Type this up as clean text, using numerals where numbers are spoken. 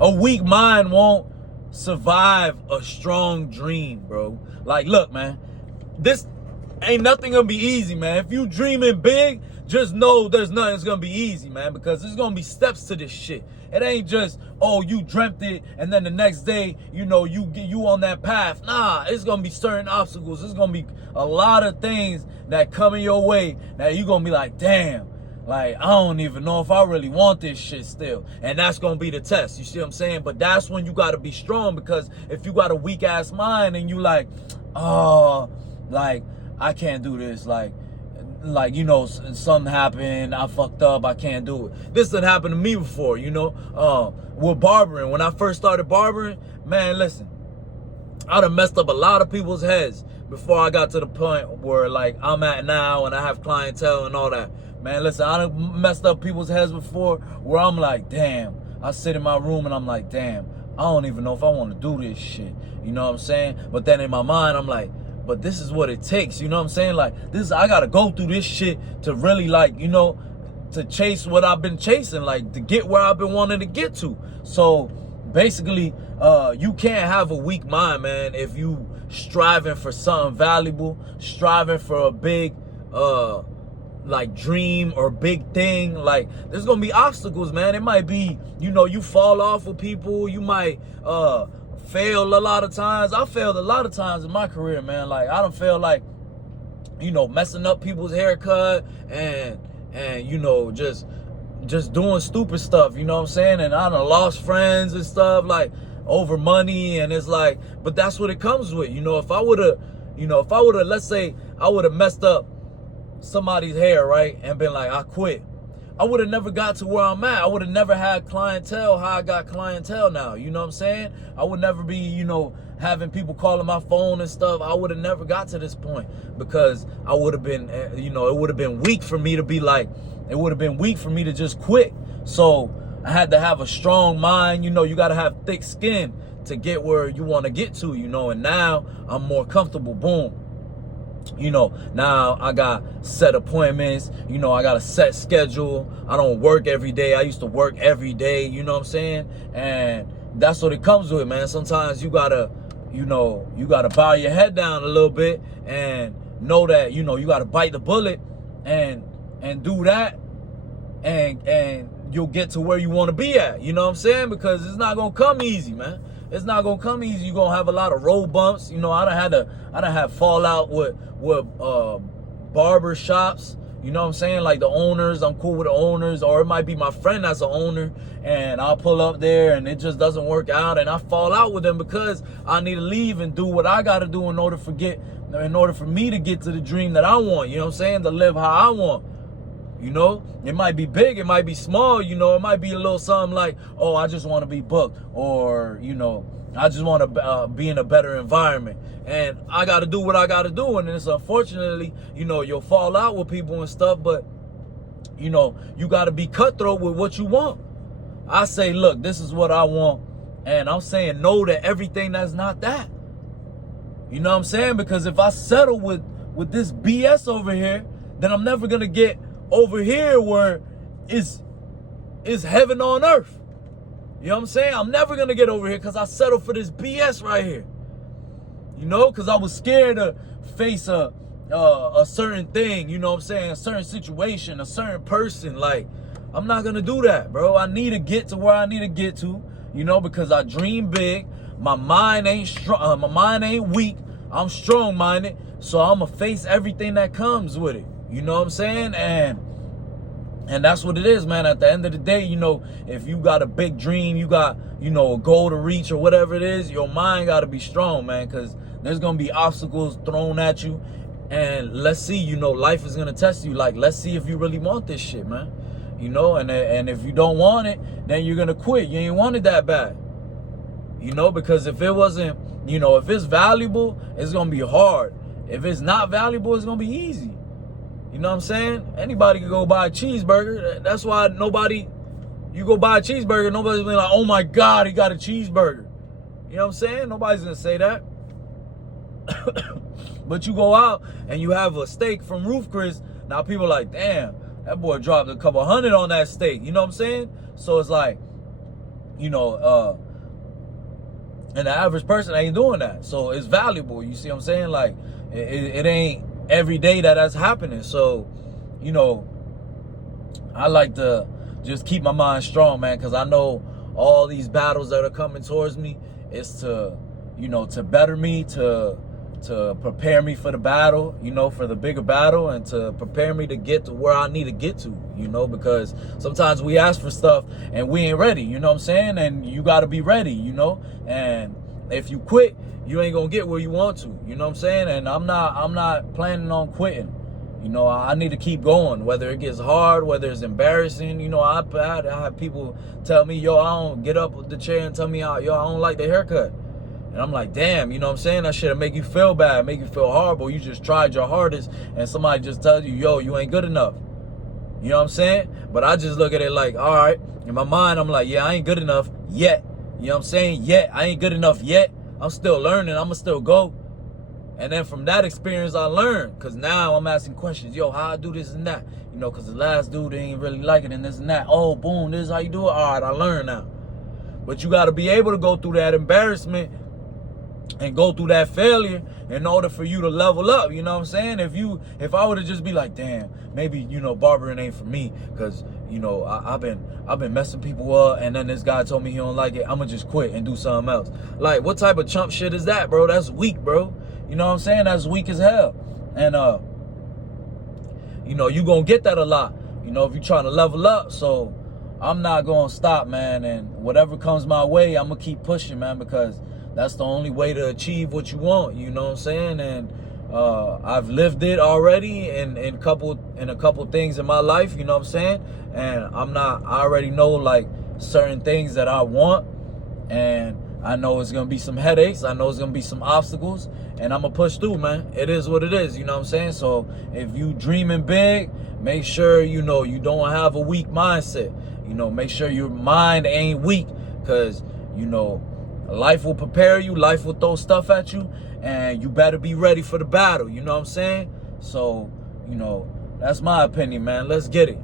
A weak mind won't survive a strong dream, bro. Like, look, man, this ain't nothing gonna be easy, man. If you dreaming big, just know there's nothing that's gonna be easy, man, because there's gonna be steps to this shit. It ain't just, oh, you dreamt it and then the next day, you know, you on that path. Nah, it's gonna be certain obstacles. It's gonna be a lot of things that coming your way that you gonna be like, damn, like, I don't even know if I really want this shit still. And that's gonna be the test. You see what I'm saying? But that's when you gotta be strong, because if you got a weak ass mind and you like, oh, like, I can't do this, like, you know, something happened, I fucked up, I can't do it. This done happened to me before, you know, with barbering. When I first started barbering, man, listen, I done messed up a lot of people's heads before I got to the point where, like, I'm at now and I have clientele and all that. Man, listen, I done messed up people's heads before where I'm like, damn, I sit in my room and I'm like, damn, I don't even know if I want to do this shit. You know what I'm saying? But then in my mind, I'm like, but this is what it takes, you know what I'm saying? Like, this, I gotta go through this shit to really, like, you know, to chase what I've been chasing, like, to get where I've been wanting to get to. So basically, you can't have a weak mind, man, if you striving for something valuable, striving for a big like dream or big thing. Like, there's gonna be obstacles, man. It might be, you know, you fall off with people, you might fail a lot of times. I failed a lot of times in my career, man. Like, I don't feel like, you know, messing up people's haircut and you know, just doing stupid stuff, you know what I'm saying? And I done lost friends and stuff, like, over money. And it's like, but that's what it comes with, you know. If I would have, let's say I would have messed up somebody's hair, right, and been like, I quit, I would have never got to where I'm at. I would have never had clientele how I got clientele now. You know what I'm saying? I would never be, you know, having people calling my phone and stuff. I would have never got to this point, because I would have been, you know, it would have been weak for me to be like, it would have been weak for me to just quit. So I had to have a strong mind. You know, you got to have thick skin to get where you want to get to, you know. And now I'm more comfortable. Boom. You know, now I got set appointments, you know, I got a set schedule. I don't work every day. I used to work every day, you know what I'm saying? And that's what it comes with, man. Sometimes you gotta, you know, you gotta bow your head down a little bit and know that, you know, you gotta bite the bullet and do that, and you'll get to where you want to be at, you know what I'm saying? Because it's not gonna come easy, man. It's not gonna come easy. You're gonna have a lot of road bumps. You know, I done had fallout with barber shops. You know what I'm saying? Like, the owners, I'm cool with the owners, or it might be my friend that's an owner, and I'll pull up there and it just doesn't work out, and I fall out with them because I need to leave and do what I gotta do in order for me to get to the dream that I want. You know what I'm saying? To live how I want. You know, it might be big, it might be small, you know, it might be a little something like, oh, I just want to be booked, or, you know, I just want to be in a better environment, and I got to do what I got to do. And it's unfortunately, you know, you'll fall out with people and stuff, but, you know, you got to be cutthroat with what you want. I say, look, this is what I want, and I'm saying no to everything that's not that. You know what I'm saying? Because if I settle with this BS over here, then I'm never going to get over here where it's heaven on earth. You know what I'm saying? I'm never gonna get over here because I settled for this BS right here. You know, because I was scared to face a certain thing, you know what I'm saying? A certain situation, a certain person. Like, I'm not gonna do that, bro. I need to get to where I need to get to, you know, because I dream big. My mind ain't strong, my mind ain't weak. I'm strong-minded, so I'm gonna face everything that comes with it. You know what I'm saying? And that's what it is, man. At the end of the day, you know, if you got a big dream, you got, you know, a goal to reach or whatever it is, your mind got to be strong, man, because there's going to be obstacles thrown at you. And let's see, you know, life is going to test you. Like, let's see if you really want this shit, man. You know, and if you don't want it, then you're going to quit. You ain't want it that bad. You know, because if it wasn't, you know, if it's valuable, it's going to be hard. If it's not valuable, it's going to be easy. You know what I'm saying? Anybody can go buy a cheeseburger. That's why you go buy a cheeseburger, nobody's gonna be like, oh my God, he got a cheeseburger. You know what I'm saying? Nobody's gonna say that. But you go out and you have a steak from Roof Chris, now people are like, damn, that boy dropped a couple hundred on that steak. You know what I'm saying? So it's like, you know, and the average person ain't doing that. So it's valuable. You see what I'm saying? Like, it ain't every day that that's happening. So, you know, I like to just keep my mind strong, man, because I know all these battles that are coming towards me is to, you know, to better me, to prepare me for the battle, you know, for the bigger battle, and to prepare me to get to where I need to get to, you know, because sometimes we ask for stuff and we ain't ready, you know what I'm saying? And you got to be ready, you know, and if you quit, you ain't gonna get where you want to, you know what I'm saying? And I'm not planning on quitting. You know, I need to keep going, whether it gets hard, whether it's embarrassing. You know, I have people tell me, yo, I don't get up with the chair and tell me, yo, I don't like the haircut. And I'm like, damn, you know what I'm saying? That shit'll make you feel bad, make you feel horrible. You just tried your hardest and somebody just tells you, yo, you ain't good enough. You know what I'm saying? But I just look at it like, all right, in my mind, I'm like, yeah, I ain't good enough yet. You know what I'm saying? Yet, I ain't good enough yet. I'm still learning, I'ma still go. And then from that experience, I learned. Because now I'm asking questions. Yo, how I do this and that? You know, because the last dude ain't really like it and this and that. Oh, boom, this is how you do it? All right, I learned now. But you got to be able to go through that embarrassment and go through that failure in order for you to level up. You know what I'm saying? If I were to just be like, damn, maybe, you know, barbering ain't for me. Because, you know, I've been messing people up. And then this guy told me he don't like it. I'm going to just quit and do something else. Like, what type of chump shit is that, bro? That's weak, bro. You know what I'm saying? That's weak as hell. And, you know, you going to get that a lot, you know, if you're trying to level up. So I'm not going to stop, man. And whatever comes my way, I'm going to keep pushing, man, because that's the only way to achieve what you want. You know what I'm saying? And I've lived it already in a couple things in my life, you know what I'm saying? And I already know, like, certain things that I want. And I know it's going to be some headaches. I know it's going to be some obstacles. And I'm going to push through, man. It is what it is, you know what I'm saying? So if you dreaming big, make sure, you know, you don't have a weak mindset. You know, make sure your mind ain't weak, because, you know, life will prepare you. Life will throw stuff at you. And you better be ready for the battle, you know what I'm saying? So, you know, that's my opinion, man. Let's get it.